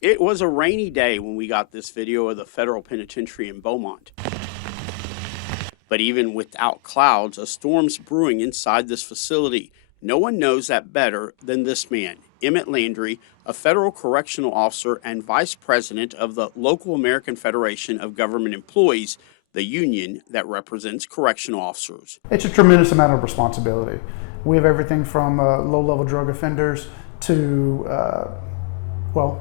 It was a rainy day when we got this video of the federal penitentiary in Beaumont. But even without clouds, a storm's brewing inside this facility. No one knows that better than this man, Emmitt Landry, a federal correctional officer and vice president of the local American Federation of Government Employees, the union that represents correctional officers. It's a tremendous amount of responsibility. We have everything from low-level drug offenders to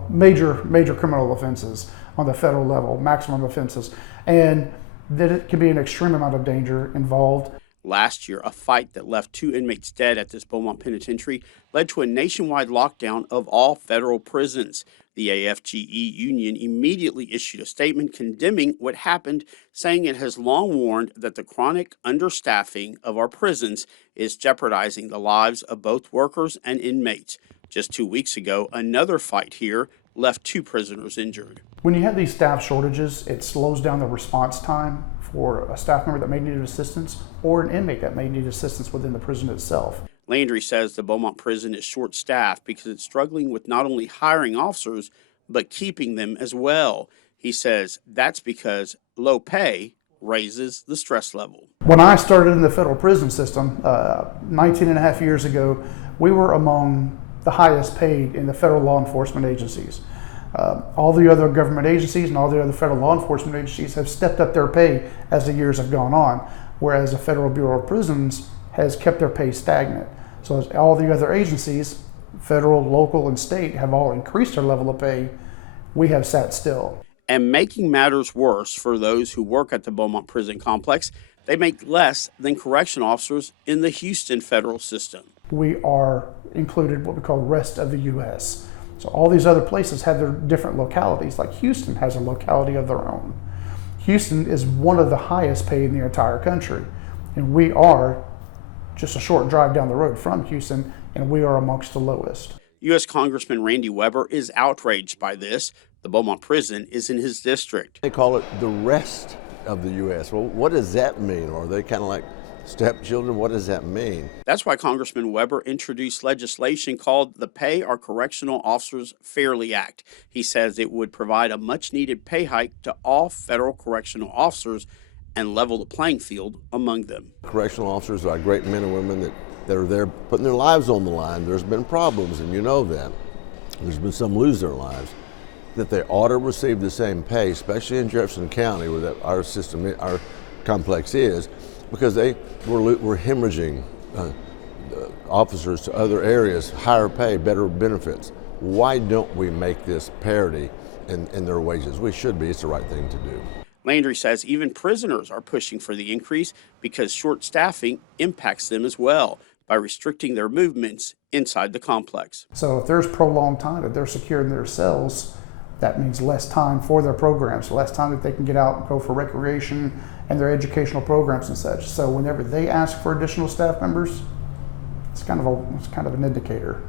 major criminal offenses on the federal level, maximum offenses, and that it can be an extreme amount of danger involved. Last year, a fight that left 2 inmates dead at this Beaumont penitentiary led to a nationwide lockdown of all federal prisons. The AFGE union immediately issued a statement condemning what happened, saying it has long warned that the chronic understaffing of our prisons is jeopardizing the lives of both workers and inmates. Just 2 weeks ago, another fight here left 2 prisoners injured. When you have these staff shortages, it slows down the response time for a staff member that may need assistance or an inmate that may need assistance within the prison itself. Landry says the Beaumont prison is short-staffed because it's struggling with not only hiring officers, but keeping them as well. He says that's because low pay raises the stress level. When I started in the federal prison system 19 and a half years ago, we were among the highest paid in the federal law enforcement agencies. All the other government agencies and all the other federal law enforcement agencies have stepped up their pay as the years have gone on, whereas the Federal Bureau of Prisons has kept their pay stagnant. So as all the other agencies, federal, local, and state, have all increased their level of pay, we have sat still. And making matters worse for those who work at the Beaumont prison complex, they make less than correctional officers in the Houston federal system. We are included what we call rest of the U.S. So all these other places have their different localities, like Houston has a locality of their own. Houston is one of the highest paid in the entire country, and we are just a short drive down the road from Houston, and we are amongst the lowest. U.S. Congressman Randy Weber is outraged by this. The Beaumont prison is in his district. They call it the rest of the U.S. Well, what does that mean? Are they kind of like stepchildren? What does that mean? That's why Congressman Weber introduced legislation called the Pay Our Correctional Officers Fairly Act. He says it would provide a much-needed pay hike to all federal correctional officers and level the playing field among them. Correctional officers are great men and women that are there putting their lives on the line. There's been problems, and you know that. There's been some lose their lives. That they ought to receive the same pay, especially in Jefferson County, where our system, our complex is, because we're hemorrhaging officers to other areas, higher pay, better benefits. Why don't we make this parity in their wages? We should be. It's the right thing to do. Landry says even prisoners are pushing for the increase because short staffing impacts them as well by restricting their movements inside the complex. So if there's prolonged time that they're secured in their cells, that means less time for their programs, less time that they can get out and go for recreation and their educational programs and such. So whenever they ask for additional staff members, it's kind of an indicator.